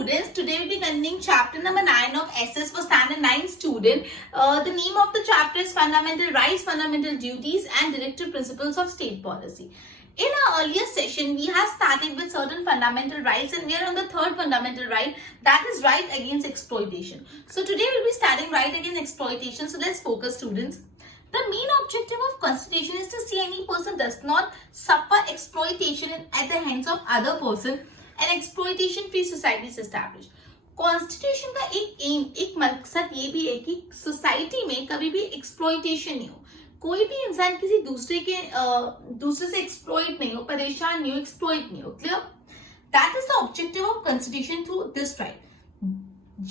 students, today we'll be continuing chapter number 9 of SS for standard 9 student. The name of the chapter is Fundamental Rights, Fundamental Duties and Directive Principles of State Policy. In our earlier session, we have started with certain fundamental rights and we are on the third fundamental right, that is right against exploitation. So today we'll be starting right against exploitation. So let's focus, students. The main objective of Constitution is to see any person does not suffer exploitation at the hands of other person and exploitation free society is established. Constitution का एक M, एक मकसद ये भी है कि society में कभी भी एक्सप्लॉइटेशन नहीं हो, कोई भी इंसान किसी दूसरे से एक्सप्लॉइट नहीं हो, परेशान नहीं हो, एक्सप्लॉइट नहीं हो. Clear? That is the objective of constitution through this right.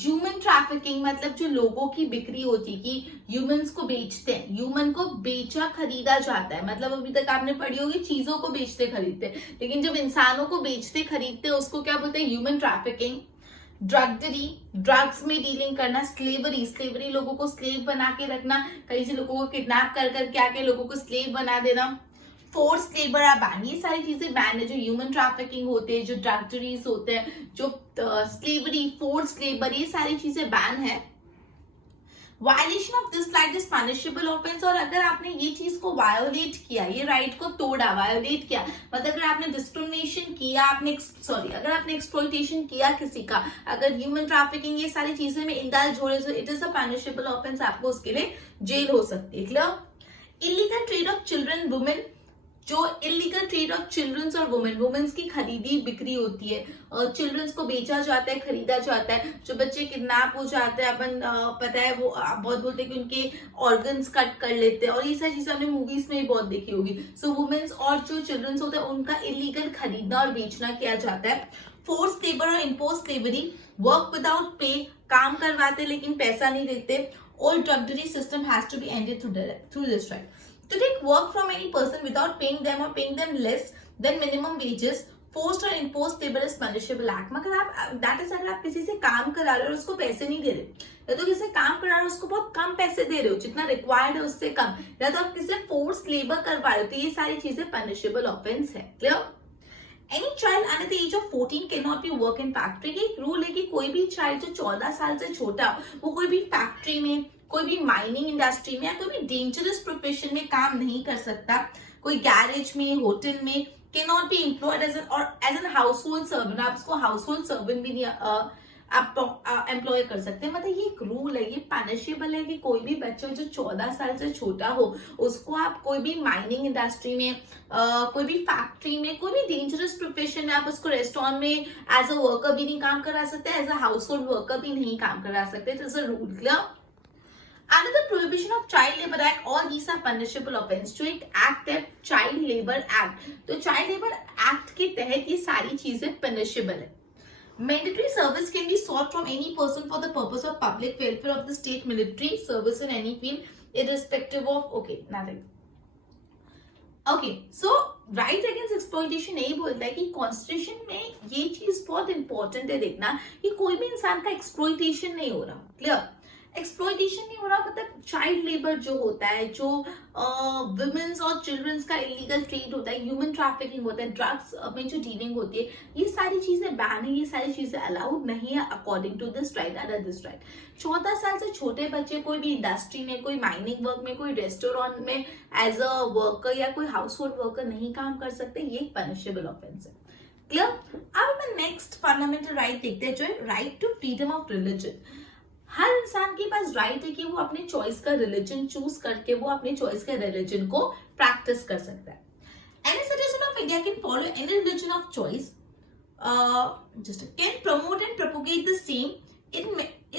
Human trafficking मतलब जो लोगों की बिक्री होती है कि ह्यूमंस को बेचते हैं, ह्यूमन को बेचा खरीदा जाता है. मतलब अभी तक आपने पढ़ी होगी चीजों को बेचते खरीदते, लेकिन जब इंसानों को बेचते खरीदते उसको क्या बोलते हैं? Human trafficking. ड्रगरी, ड्रग्स में डीलिंग करना. स्लेवरी, स्लेवरी लोगों को स्लेव बना के रखना, कहीं से लोगों को किडनैप कर करके आके लोगों को स्लेव बना देना. फोर्स लेबर बैन, ये सारी चीजें बैन है. जो ह्यूमन ट्रैफिकिंग होते हैं, जो ड्रगरीज होते हैं, जो स्लेवरी, फोर्स लेबर, ये सारी चीजें बैन है. Violation of this right is punishable offence. और अगर आपने ये चीज को वायोलेट किया, ये राइट को तोड़ा, वायोलेट किया, मतलब अगर आपने डिस्क्रिमिनेशन किया, अगर आपने एक्सप्लॉइटेशन किया किसी का, अगर ह्यूमन ट्रैफिकिंग ये सारी चीजें में इंडल्ज हो रहे हो, it is a punishable offence. आपको उसके लिए जेल हो सकती है. Clear? Illegal trade off children, women. जो इलीगल ट्रेड ऑफ चिल्ड्रंस और वुमेन्स की खरीदी बिक्री होती है, चिल्ड्रंस को बेचा जाता है, खरीदा जाता है. जो बच्चे किडनैप हो जाते हैं, अपन पता है वो बहुत बोलते हैं कि उनके ऑर्गन्स कट कर लेते हैं, और ये सारी चीजें हमने मूवीज में भी बहुत देखी होगी. सो वुमेन्स और जो चिल्ड्रंस होते हैं उनका इलीगल खरीदना और बेचना किया जाता है. फोर्स लेबर और इम्पोज लेबरी, वर्क विदाउट पे, काम करवाते लेकिन पैसा नहीं देते. All drudgery system has to be ended through this right. To take work from any person without paying them or paying them less than minimum wages, forced or imposed labor is punishable act. मगर अगर आप किसी से काम करा रहे हो और उसको पैसे नहीं दे रहे, या तो किसी से काम करा रहे हो उसको बहुत कम पैसे दे रहे हो, जितना रिक्वायर्ड है उससे कम, या तो आप किसी से फोर्स लेबर करवा रहे हो, तो ये सारी चीजें पनिशेबल ऑफेंस है. Clear? Any child under the age of 14 cannot be work in factory. ये एक रूल है कि कोई भी चाइल्ड जो 14 साल से छोटा वो कोई भी फैक्ट्री में, कोई भी माइनिंग इंडस्ट्री में या कोई भी डेंजरस प्रोफेशन में काम नहीं कर सकता. कोई गैरेज में, होटल में cannot be employed as an household servant. आप उसको हाउसहोल्ड सर्वेंट भी नहीं आप एम्प्लॉय कर सकते हैं. मतलब ये एक रूल है, ये पनिशेबल है कि कोई भी बच्चा जो 14 साल से छोटा हो उसको आप कोई भी माइनिंग इंडस्ट्री में, कोई भी फैक्ट्री में, कोई भी डेंजरस प्रोफेशन में आप उसको रेस्टोरेंट में एज अ वर्कर भी नहीं काम करा सकते, as a household worker भी नहीं काम करा सकते. It is a rule. Clear? Under the Prohibition of Child Labor Act, all these are punishable offense. जो एक एक्ट है चाइल्ड लेबर एक्ट, तो चाइल्ड लेबर एक्ट के तहत ये सारी चीजें पनिशेबल है. Mandatory service can be sought from any person for the purpose of public welfare of the state. Military service in any field, irrespective of nothing. Okay, so right against exploitation यही बोलता है कि constitution में ये चीज बहुत important है देखना कि कोई भी इंसान का एक्सप्लॉइटेशन नहीं हो रहा. क्लियर? एक्सप्लॉइटेशन नहीं हो रहा मतलब चाइल्ड लेबर जो होता है, जो वुमेन्स और चिल्ड्रंस का इलीगल ट्रेड होता है, ह्यूमन ट्रैफिकिंग होता है, ड्रग्स में जो डीलिंग होती है, ये सारी चीजें बैन है, ये सारी चीजें अलाउड नहीं है according to this right. Under this right 14 साल से छोटे बच्चे कोई भी इंडस्ट्री में, कोई माइनिंग वर्क में, कोई रेस्टोरेंट में एज अ वर्कर या कोई हाउस होल्ड वर्कर नहीं काम कर सकते. ये एक पनिशेबल ऑफेंस है. क्लियर? अब हम नेक्स्ट फंडामेंटल राइट देखते हैं जो है right to freedom of religion. हर इंसान के पास राइट है कि वो अपने चॉइस का रिलीजन चूज करके वो अपने चॉइस के रिलीजन को प्रैक्टिस कर सकता है. Any citizen of India can follow any religion of choice, can promote and propagate the same. It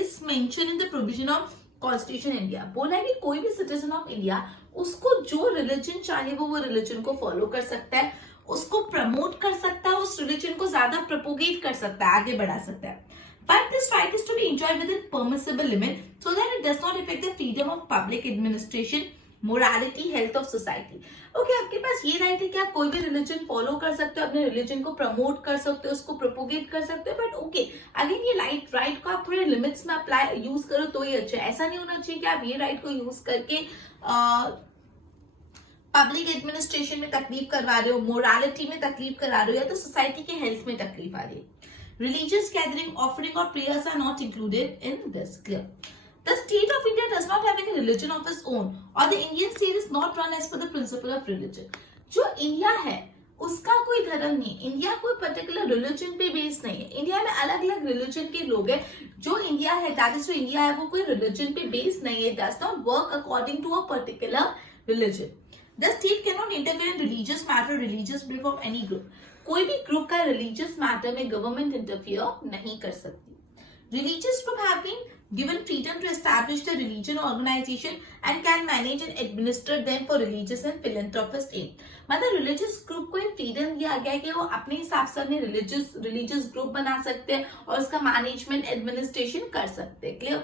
is mentioned in the provision of Constitution India. बोला है कि कोई भी सिटीजन ऑफ इंडिया उसको जो रिलीजन चाहे वो रिलीजन को फॉलो कर सकता है, उसको प्रमोट कर सकता है, उस रिलीजन को ज्यादा प्रोपोगेट कर सकता है, आगे बढ़ा सकता है. But this right is to be enjoyed within permissible limit so that it does not affect the freedom of public administration, morality, health of society. Okay, आपके पास ये राइट है कि आप कोई भी रिलीजन फॉलो कर सकते हो, अपने रिलीजन को प्रमोट कर सकते हो, उसको प्रोपोगेट कर सकते हो. बट ओके, अगेन ये राइट को आप थोड़े लिमिट्स में अप्लाई यूज करो तो ही अच्छा है. ऐसा नहीं होना चाहिए कि आप ये राइट को यूज करके पब्लिक एडमिनिस्ट्रेशन में तकलीफ करवा रहे हो, मोरालिटी में तकलीफ करा रहे हो, या तो सोसाइटी के हेल्थ में तकलीफ आ रही है. Religious gathering, offering or prayers are not included in this. Clear? The state of India does not have any religion of its own, or the Indian state is not run as per the principle of religion. जो India है उसका कोई धर्म नहीं, India कोई particular religion पे based नहीं है. इंडिया में अलग अलग रिलीजन के लोग हैं. जो इंडिया है, दैट इज जो इंडिया है, वो कोई रिलीजन पे बेस्ड नहीं है. Does not work according to a particular religion. The state can not interfere in religious matter, religious belief of any group. कोई भी ग्रुप का रिलीजियस मैटर में गवर्नमेंट इंटरफियर नहीं कर सकती. Religious group have been given freedom to establish the religion organization and can manage and administer them for religious and philanthropist aim. मतलब religious group को एक freedom दिया गया है कि वो अपने हिसाब से अपने religious group बना सकते हैं और उसका management administration कर सकते हैं. Clear?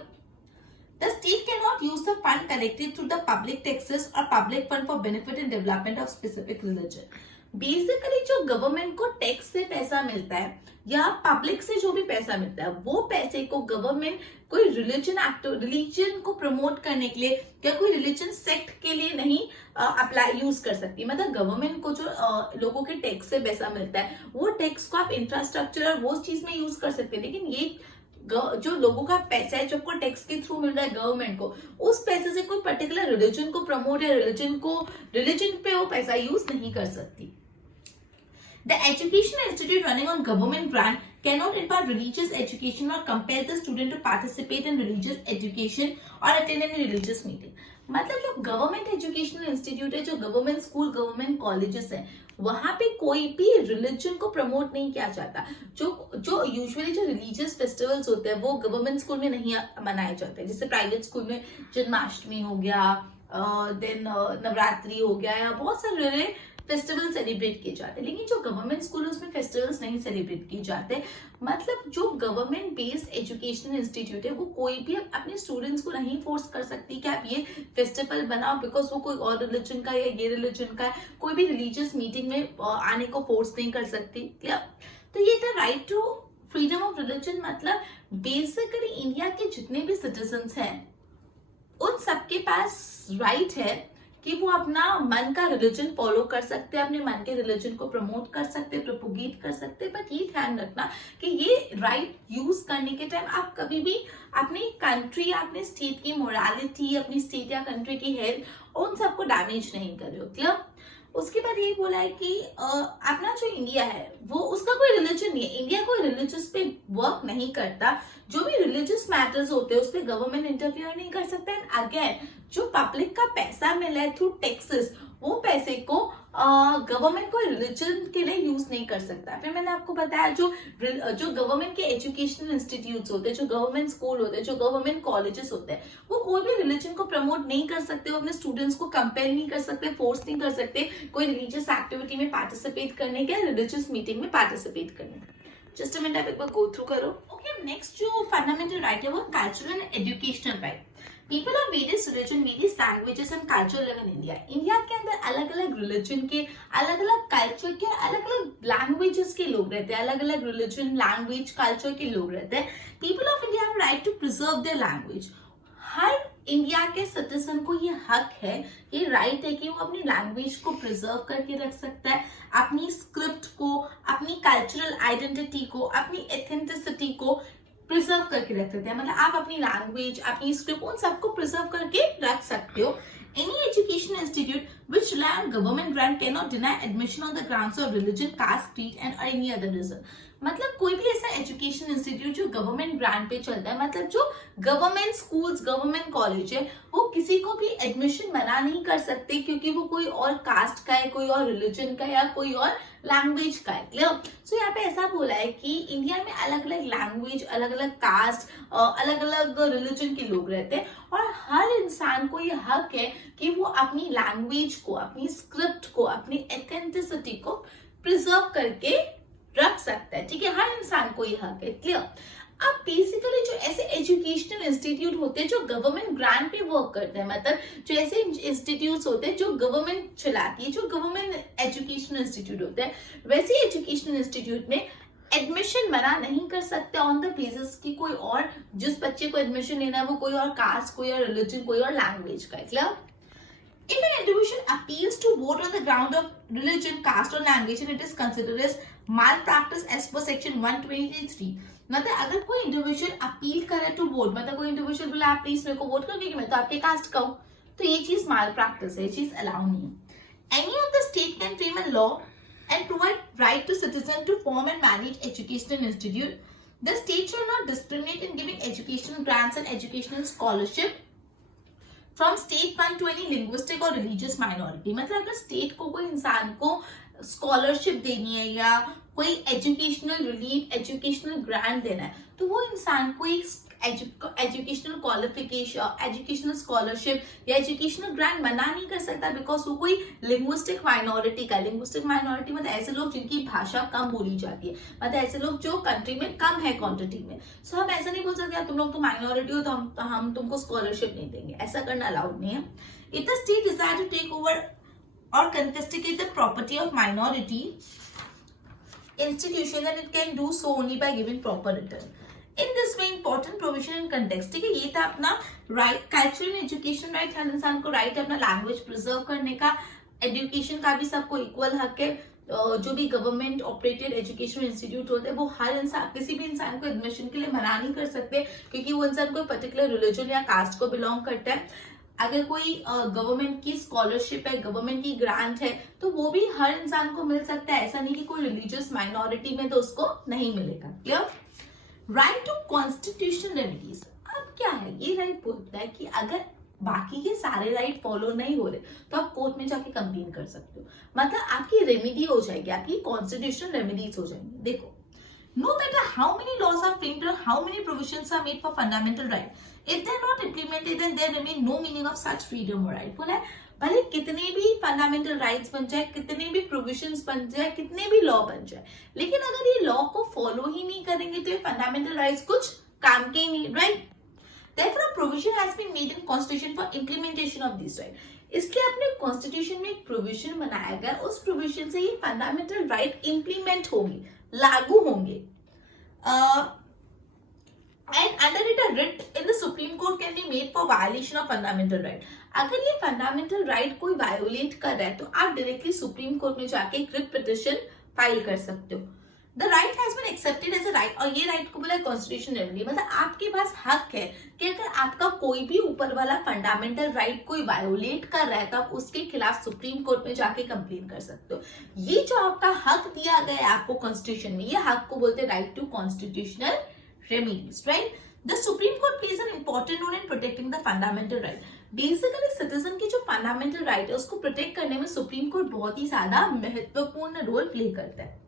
The state cannot use the fund collected through the public taxes or public fund for benefit and development of specific religion. Basically जो गवर्नमेंट को टैक्स से पैसा मिलता है या पब्लिक से जो भी पैसा मिलता है, वो पैसे को गवर्नमेंट कोई रिलीजन को प्रमोट करने के लिए या कोई रिलीजन सेक्ट के लिए नहीं अप्लाई यूज कर सकती. मतलब गवर्नमेंट को जो लोगों के टैक्स से पैसा मिलता है, वो टैक्स को आप इंफ्रास्ट्रक्चर और वो चीज में यूज कर सकते हैं. लेकिन ये जो लोगों का पैसा है जो आपको टैक्स के थ्रू मिल रहा है गवर्नमेंट को, उस पैसे से कोई पर्टिकुलर रिलीजन को प्रमोट या रिलीजन पे वो पैसा यूज नहीं कर सकती. The educational institute running on government grant cannot impart religious education or compel the student to participate in religious education or attend any religious meeting. मतलब जो गवर्नमेंट एजुकेशनल इंस्टीट्यूट है, जो गवर्नमेंट स्कूल, गवर्नमेंट कॉलेजेस है, वहां पे कोई भी religion को प्रमोट नहीं किया जाता. जो यूजुअली जो रिलीजियस फेस्टिवल्स होते हैं वो गवर्नमेंट स्कूल में नहीं मनाए जाते. जैसे प्राइवेट स्कूल में जन्माष्टमी हो गया, देन नवरात्रि हो गया, या बहुत सारे फेस्टिवल सेलिब्रेट किए जाते हैं. लेकिन जो गवर्नमेंट स्कूल है उसमें फेस्टिवल्स नहीं सेलिब्रेट किए जाते. मतलब जो गवर्नमेंट बेस्ड एजुकेशनल इंस्टीट्यूट है वो कोई भी अपने स्टूडेंट्स को नहीं फोर्स कर सकती कि आप ये फेस्टिवल बनाओ बिकॉज वो कोई और रिलीजन का या ये रिलीजन का है. कोई भी रिलीजियस मीटिंग में आने को फोर्स नहीं कर सकती. तो ये था right to freedom of religion. मतलब बेसिकली इंडिया के जितने भी सिटीजन्स हैं उन सबके पास राइट है कि वो अपना मन का रिलीजन फॉलो कर सकते हैं, अपने मन के रिलीजन को प्रमोट कर सकते हैं, प्रोपोगेट कर सकते हैं. बट ये ध्यान रखना कि ये राइट यूज करने के टाइम आप कभी भी अपनी कंट्री या अपने स्टेट की मोरालिटी, अपनी स्टेट या कंट्री की हेल्थ, उन सबको डैमेज नहीं कर रहे हो. क्लियर? उसके बाद यही बोला है कि अपना जो इंडिया है वो उसका कोई रिलीजन नहीं है. इंडिया कोई रिलीजियस पे वर्क नहीं करता. जो भी रिलीजियस मैटर्स होते हैं उस पर गवर्नमेंट इंटरफियर नहीं कर सकता. एंड अगेन जो पब्लिक का पैसा मिला है थ्रू टैक्सेस, वो पैसे को गवर्नमेंट कोई रिलीजन के लिए यूज नहीं कर सकता. फिर मैंने आपको बताया जो गवर्नमेंट के एजुकेशनल इंस्टीट्यूट्स होते हैं, जो गवर्नमेंट स्कूल होते हैं, जो गवर्नमेंट कॉलेजेस होते हैं, वो कोई भी रिलीजन को प्रमोट नहीं कर सकते. वो अपने स्टूडेंट्स को कंपेल नहीं कर सकते, फोर्स नहीं कर सकते कोई रिलीजियस एक्टिविटी में पार्टिसिपेट करने के, रिलीजियस मीटिंग में पार्टिसिपेट करने का. जस्ट अ मिनट, आप एक बार गो थ्रू करो. ओके, नेक्स्ट जो फंडामेंटल राइट है वो cultural and educational right. People of various religion, various languages and culture live in India. India के अंदर अलग अलग रिलीजन के, अलग अलग कल्चर के, अलग अलग लैंग्वेजेस के लोग रहते हैं, अलग अलग रिलीजन, लैंग्वेज, कल्चर के लोग रहते हैं. People of India have right to preserve their language. हर इंडिया के सिटीजन को ये हक है, ये राइट है कि वो अपनी लैंग्वेज को प्रिजर्व करके रख सकता है, अपनी स्क्रिप्ट को, अपनी कल्चरल आइडेंटिटी को, अपनी एथेंटिसिटी को प्रिजर्व करके रख सकते हैं. मतलब आप अपनी लैंग्वेज, अपनी स्क्रिप्ट, उन सबको प्रिजर्व करके रख सकते हो. Any education institute which rely on government grant cannot deny admission on the grounds of religion, caste, creed and or any other reason. मतलब कोई भी ऐसा एजुकेशन इंस्टीट्यूट जो गवर्नमेंट ग्रांट पे चलता है, मतलब जो गवर्नमेंट स्कूल्स, गवर्नमेंट कॉलेज है, वो किसी को भी एडमिशन मना नहीं कर सकते क्योंकि वो कोई और कास्ट का है, कोई और रिलीजन का है या कोई और लैंग्वेज का है. क्लियर? सो यहाँ पे ऐसा बोला है कि इंडिया में अलग अलग लैंग्वेज, अलग अलग कास्ट, अलग अलग रिलीजन के लोग रहते हैं और हर इंसान को ये हक है कि वो अपनी लैंग्वेज को, अपनी स्क्रिप्ट को, अपनी एथेंटिसिटी को प्रिजर्व करके रख सकता है. ठीक है, हर इंसान को ये हक है. क्लियर? अब बेसिकली जो ऐसे एजुकेशनल इंस्टीट्यूट होते हैं जो गवर्नमेंट ग्रांट पे वर्क करते हैं, मतलब जो ऐसे इंस्टीट्यूट्स होते हैं जो गवर्नमेंट चलाती है, जो गवर्नमेंट एजुकेशनल इंस्टीट्यूट होते हैं, वैसे एजुकेशनल इंस्टीट्यूट में एडमिशन मना नहीं कर सकते ऑन द बेसिस की कोई और, जिस बच्चे को एडमिशन लेना है वो कोई और कास्ट, कोई और रिलीजन, कोई और लैंग्वेज का है. Clear? If an individual appeals to vote on the ground of religion, caste or language and it is considered as malpractice as per section 123, मतलब अगर कोई इंडिविजुअल अपील करे टू वोट, मतलब कोई इंडिविजुअल बोले आप प्लीज मेरे को वोट करो क्योंकि मैं तो आपके कास्ट का हूँ, तो ये चीज माल प्रैक्टिस है, ये चीज अलाउ नहीं है। Any of the state can frame a law and provide right to citizen to form and manage educational institute. The state shall not discriminate in giving educational grants and educational scholarship from state fund to any linguistic or religious minority. मतलब अगर state को कोई इंसान को scholarship देनी है या कोई एजुकेशनल रिलीफ, एजुकेशनल ग्रांट देना है, तो वो इंसान को एक एजुकेशनल क्वालिफिकेशन, एजुकेशनल स्कॉलरशिप या एजुकेशनल ग्रांट मना नहीं कर सकता, बिकॉज वो कोई लिंग्विस्टिक माइनॉरिटी का, लिंग्विस्टिक माइनॉरिटी मतलब ऐसे लोग जिनकी भाषा कम बोली जाती है, मतलब ऐसे लोग जो कंट्री में कम है क्वांटिटी में। सो हम ऐसा नहीं बोल सकते तुम लोग तो माइनॉरिटी हो तो हम तुमको स्कॉलरशिप नहीं देंगे, ऐसा करना अलाउड नहीं है। If the state decide to take over और confiscate the property of minority institution, then it can do so only by giving proper return. In this way, important provision and context, ठीक है, ये था अपना right, cultural education right, हर इंसान को right है अपना लैंग्वेज प्रिजर्व करने का, एजुकेशन का भी सबको इक्वल हक है, जो भी गवर्नमेंट ऑपरेटेड एजुकेशन इंस्टीट्यूट होते हैं वो हर इंसान, किसी भी इंसान को एडमिशन के लिए मना नहीं कर सकते क्योंकि वो इंसान कोई पर्टिकुलर रिलीजन या कास्ट को बिलोंग करता है। अगर कोई गवर्नमेंट की स्कॉलरशिप है, गवर्नमेंट की ग्रांट है, तो वो भी हर इंसान को मिल सकता है, ऐसा नहीं कि कोई रिलीजियस माइनॉरिटी में तो उसको नहीं मिलेगा। Clear? Right to constitutional remedies, अब क्या है, ये राइट बोलता है कि अगर बाकी के सारे राइट फॉलो नहीं हो रहे तो आप कोर्ट में जाके कंप्लेन कर सकते हो, मतलब आपकी रेमेडी हो जाएगी, आपकी कॉन्स्टिट्यूशनल रेमेडीज हो जाएंगी। देखो, no matter how many laws are framed or how many provisions are made for fundamental right, if they are not implemented then there remain no meaning of such freedom or right. बोला है भले कितने भी fundamental rights बन जाए, कितने भी provisions बन जाए, कितने भी लॉ बन जाए, लेकिन अगर ये लॉ को फॉलो ही नहीं करेंगे तो ये फंडामेंटल राइट्स कुछ काम के ही नहीं, right? Therefore, a provision has been made in Constitution for implementation of these rights. इसलिए अपने कॉन्स्टिट्यूशन में एक प्रोविजन बनाया गया, उस प्रोविजन से ये फंडामेंटल राइट इंप्लीमेंट होंगे, लागू होंगे। And under it a writ in the Supreme Court can be made for violation of fundamental right. अगर ये फंडामेंटल राइट कोई वायोलेट कर रहा है तो आप डायरेक्टली सुप्रीम कोर्ट में जाके एक रिट पिटिशन फाइल कर सकते हो। The right has been accepted as a right, और ये राइट को बोला कॉन्स्टिट्यूशन रेमेडी, मतलब आपके पास हक है कि अगर आपका कोई भी ऊपर वाला फंडामेंटल राइट कोई वायोलेट कर रहा है तो आप उसके खिलाफ सुप्रीम कोर्ट में जाके कंप्लेन कर सकते हो। ये जो आपका हक दिया गया है आपको कॉन्स्टिट्यूशन में, ये हक को बोलते हैं right to constitutional remedies, right? The supreme court plays an important role in protecting the fundamental right. Basically citizen की जो फंडामेंटल राइट है उसको प्रोटेक्ट करने में सुप्रीम कोर्ट बहुत ही ज्यादा महत्वपूर्ण रोल प्ले करता है।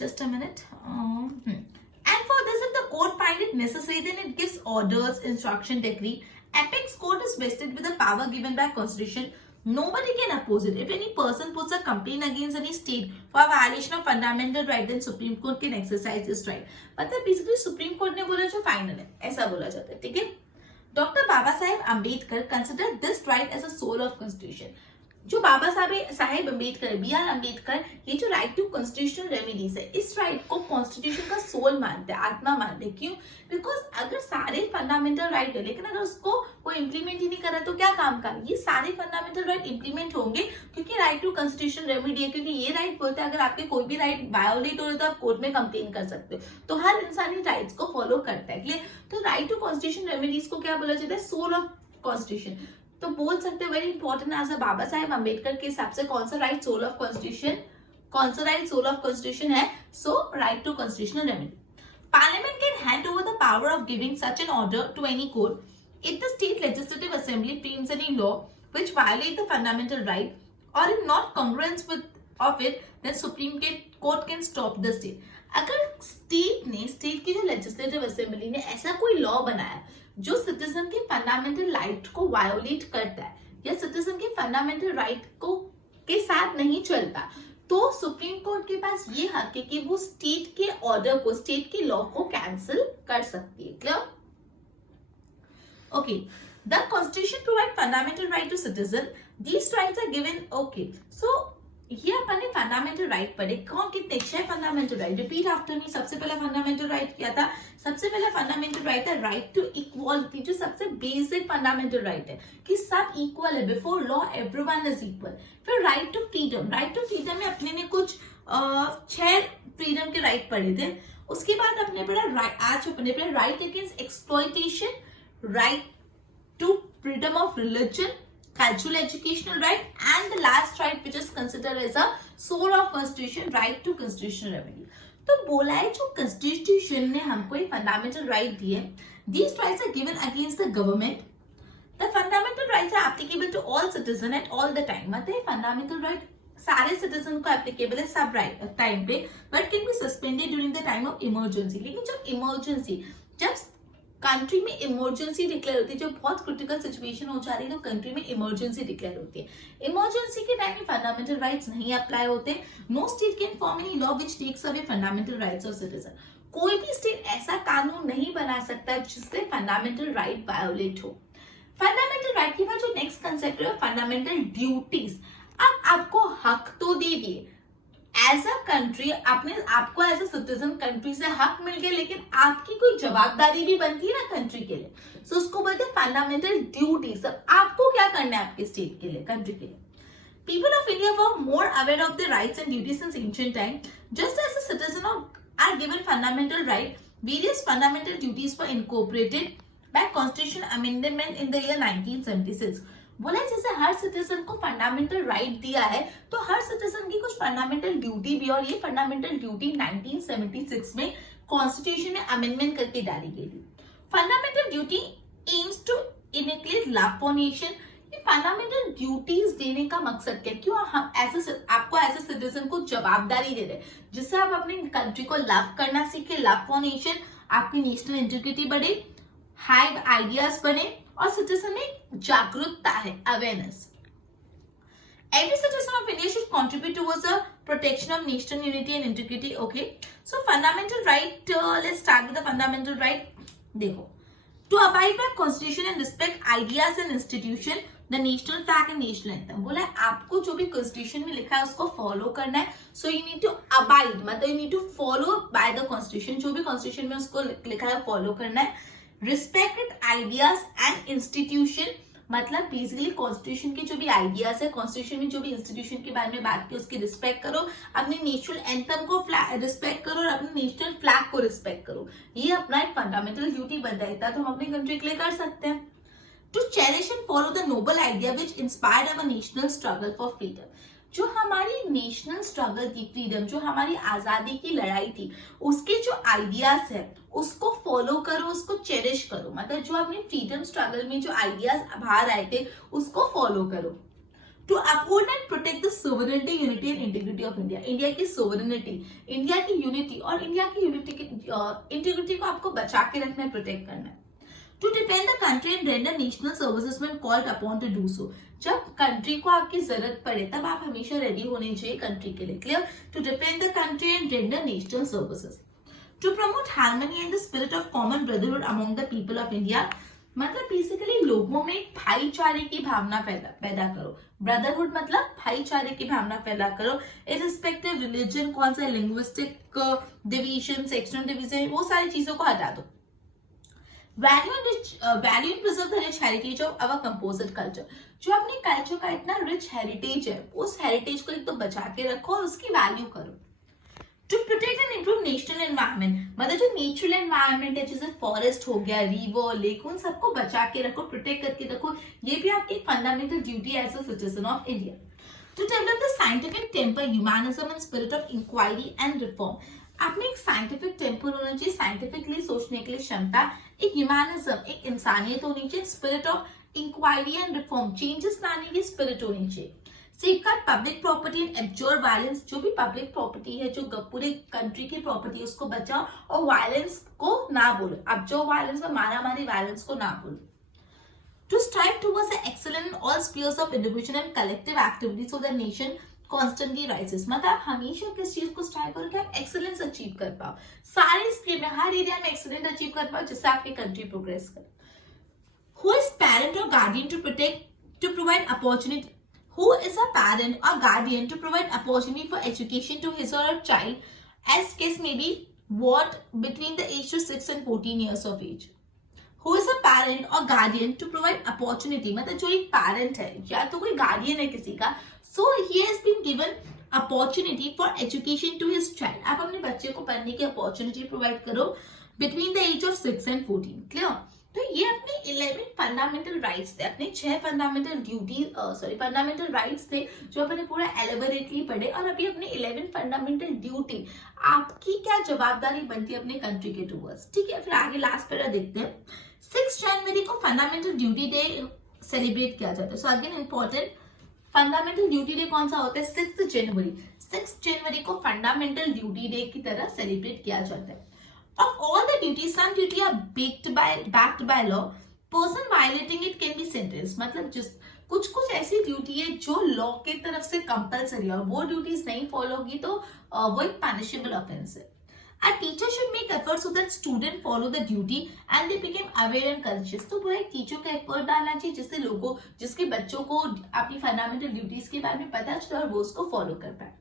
Just a minute. And for this, if the court find it necessary, then it gives orders, instruction, decree. Apex court is vested with the power given by Constitution. Nobody can oppose it. If any person puts a complaint against any state for violation of fundamental right, then Supreme Court can exercise this right. मतलब basically Supreme Court ने बोला जो final है, ऐसा बोला जाता है, ठीक है? Doctor Baba Saheb Ambedkar consider this right as a soul of constitution. जो बाबा साहेब अम्बेडकर, बी आर अम्बेडकर, ये जो राइट टू कॉन्स्टिट्यूशनल रेमेडीज है, इस राइट को कॉन्स्टिट्यूशन का सोल मानते हैं, आत्मा मानते हैं। क्यों? बिकॉज अगर सारे फंडामेंटल राइट है लेकिन अगर उसको कोई इंप्लीमेंट ही नहीं कर रहा तो क्या काम का? ये सारे फंडामेंटल राइट इंप्लीमेंट होंगे क्योंकि राइट टू कॉन्स्टिट्यूशनल रेमेडी है, क्योंकि ये राइट बोलते हैं अगर आपके कोई भी राइट वायोलेट हो रहे तो आप कोर्ट में कंप्लेन कर सकते हो। तो हर इंसान इन राइट्स को फॉलो करता है। क्लियर? तो राइट टू कॉन्स्टिट्यूशनल रेमेडीज को क्या बोला जाता है? Soul of constitution. तो बोल सकते हैं very important as a Baba Saheb Ambedkar के हिसाब से कौन सा राइट सोल ऑफ कॉन्स्टिट्यूशन, कौन सा राइट सोल ऑफ कॉन्स्टिट्यूशन है? So right to constitutional remedy. Parliament can hand over the power of giving such an order to any court if the state legislative assembly frames any law which violate the fundamental right or in not congruence with of it, then Supreme Court can stop the state. अगर state की जो legislative assembly ने ऐसा कोई law बनाया जो citizen के fundamental right को वायोलेट करता है या सिटीजन के फंडामेंटल राइट को के साथ नहीं चलता, तो सुप्रीम कोर्ट के पास ये हक है कि वो स्टेट के ऑर्डर को, स्टेट के लॉ को कैंसिल कर सकती है। Clear? Okay, the constitution provide fundamental right to citizen, these rights are given. Okay, so ये अपन ने फंडामेंटल राइट पढ़े, कौन कितने 6 fundamental right. Repeat after me. सबसे पहला फंडामेंटल राइट क्या था? सबसे पहला फंडामेंटल राइट है राइट टू इक्वालिटी, जो सबसे बेसिक फंडामेंटल राइट है कि सब इक्वल है, before law everyone is equal. फिर right to freedom, right to freedom में अपने ने कुछ 6 फ्रीडम के राइट पढ़े थे। उसके बाद अपने पढ़ा आज अपने पढ़ा right against exploitation, right to freedom of religion, cultural educational right, and the last right which is considered as a soul of constitution, right to constitutional remedy। तो बोला है जो constitution ने हमको एक fundamental right दी है, these rights are given against the government, the fundamental rights are applicable to all citizen at all the time। मतलब fundamental right सारे सिटीजन को एप्लीकेबल है सब टाइम पे, but can be suspended during the time of emergency. लेकिन जब country में emergency declare होती है, जब बहुत क्रिटिकल सिचुएशन हो जा रही है तो कंट्री में इमरजेंसी डिक्लेयर होती है, इमरजेंसी के टाइम में फंडामेंटल राइट्स नहीं अप्लाई होते। No state can form any law which takes away fundamental rights of citizen. कोई भी स्टेट ऐसा कानून नहीं बना सकता जिससे फंडामेंटल राइट वायोलेट हो। फंडामेंटल राइट के बाद जो नेक्स्ट कंसेप्ट है फंडामेंटल ड्यूटीज। अब आपको हक तो दे दिए एज अ कंट्री, आपको एज अ सिटीजन कंट्री से हक मिल गया, लेकिन आपकी कोई जवाबदारी भी बनती है ना कंट्री के लिए, सो उसको बोलते हैं फंडामेंटल ड्यूटीज। आपको क्या करना है आपके स्टेट के लिए, कंट्री के लिए। People of India were more aware of their rights and duties since ancient time. Just as a citizen are given fundamental right, various fundamental duties were incorporated by Constitution Amendment in the year 1976. बोला जैसे हर citizen को fundamental right दिया है तो हर citizen की कुछ fundamental duty भी, और ये फंडामेंटल ड्यूटी 1976 में कॉन्स्टिट्यूशन में अमेंडमेंट करके डाली गई थी। Fundamental duty aims to inculcate love for nation. ये फंडामेंटल ड्यूटीज देने का मकसद क्या है? क्यों हम आपको एज ए सिटीजन को जवाबदारी दे रहे हैं जिससे आप अपनी कंट्री को लव करना सीखे, लव फॉर नेशन, आपकी नेशनल इंटीग्रिटी बढ़े, हाई आइडियाज बने और सिटीजन में जागरूकता है, awareness. Every citizen of India should contribute towards the protection of national unity and integrity. Okay, so fundamental right. Let's start with the fundamental right. देखो, to abide by constitution and respect ideas and institution, the national flag and national anthem। बोला है आपको जो भी constitution में लिखा है उसको follow करना है। So you need to abide, मतलब you need to follow by the constitution। जो भी constitution में उसको लिखा है follow करना है। रिस्पेक्टेड आइडियाज एंड इंस्टीट्यूशन, मतलब बेसिकली कॉन्स्टिट्यूशन के जो भी आइडियाज है, कॉन्स्टिट्यूशन में जो भी इंस्टीट्यूशन के बारे में बात की उसकी रिस्पेक्ट करो, अपने नेशनल एंथम को रिस्पेक्ट करो और अपने नेशनल फ्लैग को रिस्पेक्ट करो। ये अपना एक फंडामेंटल ड्यूटी बनता है, तो हम अपनी कंट्री के लिए कर सकते हैं। To cherish and follow the noble idea which inspired our national struggle for freedom. जो हमारी नेशनल स्ट्रगल थी, फ्रीडम, जो हमारी आजादी की लड़ाई थी, उसके जो आइडियाज है उसको फॉलो करो, उसको चेरिश करो। मतलब जो अपने फ्रीडम स्ट्रगल में जो आइडियाज बाहर आए थे उसको फॉलो करो। To uphold and protect the sovereignty, unity and integrity of India. India की सोवरेनिटी, इंडिया की यूनिटी और इंडिया की इंटीग्रिटी को आपको बचा के रखना है, प्रोटेक्ट करना है। To defend the country and render national services when called upon to do so। जब कंट्री को आपकी जरूरत पड़े तब आप हमेशा रेडी होने चाहिए कंट्री के लिए। Clear? To defend the country and render national services. To promote harmony and the spirit of common brotherhood among the people of India. मतलब बेसिकली लोगों में भाईचारे की भावना पैदा करो। ब्रदरहुड मतलब भाईचारे की भावना पैदा करो। इररिस्पेक्टिव रिलीजन, कौन सा लिंग्विस्टिक डिवीजन, सेक्शनल डिवीजन, वो सारी चीजों को हटा दो। Value and preserve the rich heritage of our composite culture। जो अपने कल्चर का इतना रिच हेरिटेज है उस हेरिटेज को एक तो बचा के रखो और उसकी वैल्यू करो। To protect and improve natural environment, मतलब जो नेचुरल एनवायरनमेंट है जैसे फॉरेस्ट हो गया, रिवर, लेक, उन सबको बचा के रखो, प्रोटेक्ट करके रखो। ये भी आपकी fundamental duty as a citizen of India. To develop the scientific temper, humanism and spirit of inquiry and reform. आपने एक साइंटिफिक टेम्पर होना चाहिए, साइंटिफिकली सोचने के लिए क्षमता, एक ह्यूमैनिज्म, एक इंसानियत होनी चाहिए, spirit of inquiry and reform, changes लाने की स्पिरिट होनी चाहिए। Safeguard public property and absorb violence. जो भी पब्लिक प्रॉपर्टी है, जो पूरे कंट्री की प्रॉपर्टी है, उसको बचाओ और वायलेंस को ना बोलो। अब जो वायलेंस में मारामारी वायलेंस को ना बोलो। To strive towards the excellence in all spheres of individual and collective activities so the nation constantly rises. मतलब आप हमेशा किस चीज को स्ट्राइव करो कि आप एक्सीलेंस अचीव कर पाओ, सारे स्पीड में, हर एरिया में एक्सीलेंस अचीव कर पाओ जिससे आपकी कंट्री प्रोग्रेस करे। हु इज पेरेंट और guardian to protect, to provide opportunity. Who is a parent or guardian to provide opportunity for education to his or her child, as case may be what between the age of 6 and 14 years of age? Who is a parent or guardian to provide opportunity, मतलब जो एक parent है या तो कोई guardian है किसी का, so he has been given opportunity for education to his child. आप अपने बच्चे को पढ़ने की अपॉर्चुनिटी प्रोवाइड करो between the age of 6 and 14। Clear? तो ये अपने 11 फंडामेंटल राइट्स थे, अपने 6 फंडामेंटल राइट्स थे जो अपने पूरा एलेबोरेटली पढ़े। और अभी अपने 11 फंडामेंटल ड्यूटी, आपकी क्या जवाबदारी बनती है अपने कंट्री के टूवर्ड्स। ठीक है, फिर आगे लास्ट पैरा देखते हैं। 6 जनवरी को फंडामेंटल ड्यूटी डे सेलिब्रेट किया जाता है। So again important, fundamental duty day कौन सा होता है? 6 जनवरी। 6 जनवरी को फंडामेंटल ड्यूटी डे की तरह सेलिब्रेट किया जाता है। Of all the duties, some duty are backed by law. Person violating it can be sentenced. मतलब जिस कुछ ऐसी ड्यूटी है जो लॉ के तरफ से कंपलसरी है और वो ड्यूटीज नहीं फॉलो होगी तो वो एक पनिशेबल ऑफेंस है। A teacher should make efforts so that student follow the duty and they become aware and conscious. तो पूरा एक टीचर का एफर्ट डालना चाहिए जिससे लोगों, जिसके बच्चों को अपनी फंडामेंटल ड्यूटीज के बारे में पता चले और वो उसको फॉलो कर पाए।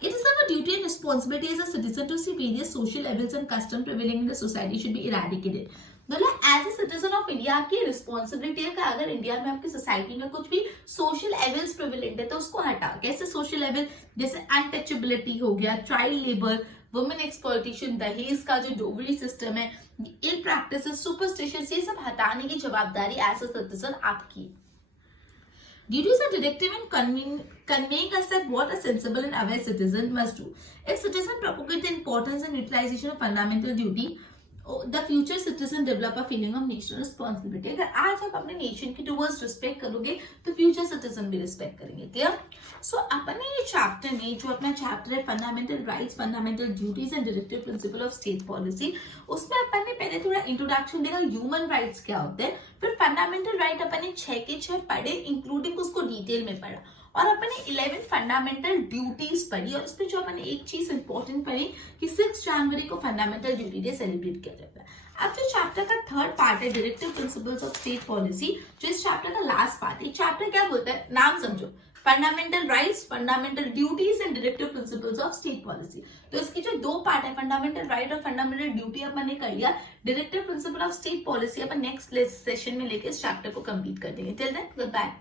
It is our duty and responsibility as a citizen to see various social evils and customs prevailing in the society should be eradicated. मतलब as a citizen of India आपकी रिस्पॉन्सिबिलिटी है कि अगर इंडिया में आपकी society में कुछ भी सोशल एविल्स प्रिविलेंट है तो उसको हटा। कैसे सोशल एविल? जैसे अनटचेबिलिटी हो गया, चाइल्ड लेबर, वुमेन एक्सप्लॉयटेशन, दहेज का जो डोवरी सिस्टम है, इल प्रैक्टिसेस, सुपरस्टिशंस, ये सब हटाने की जवाबदारी एज ए सिटीजन आपकी। Duties are directive in conveying us that what a sensible and aware citizen must do. If citizen propagate the importance and utilization of fundamental duty, the future citizen develop a feeling of national responsibility. अगर आज आप अपने nation की towards respect करोगे तो future citizen भी respect करेंगे। Clear? सो अपने ये चैप्टर में जो अपना चैप्टर है fundamental rights, fundamental duties and directive principle of state policy, उसमें अपन ने पहले थोड़ा इंट्रोडक्शन देखा ह्यूमन राइट्स क्या होते हैं, फिर फंडामेंटल राइट अपन ने 6 के 6 पढ़े, इंक्लूडिंग उसको डिटेल में पढ़ा, और अपने 11 फंडामेंटल ड्यूटीज पढ़ी। और उसमें जो अपने एक चीज इंपॉर्टेंट पढ़ी कि 6 जनवरी को फंडामेंटल ड्यूटी डे सेलिब्रेट किया जाता है। अब जो चैप्टर का थर्ड पार्ट है directive principles of state policy, जो इस चैप्टर का लास्ट पार्ट है। चैप्टर क्या बोलता है? नाम समझो, fundamental rights, fundamental duties and directive principles of state policy. तो इसकी जो 2 पार्ट है, फंडामेंटल राइट और फंडामेंटल ड्यूटी अपन ने कर लिया। Directive principle of state policy अपन नेक्स्ट सेशन में लेके इस चैप्टर को कंप्लीट कर देंगे। Till then good bye.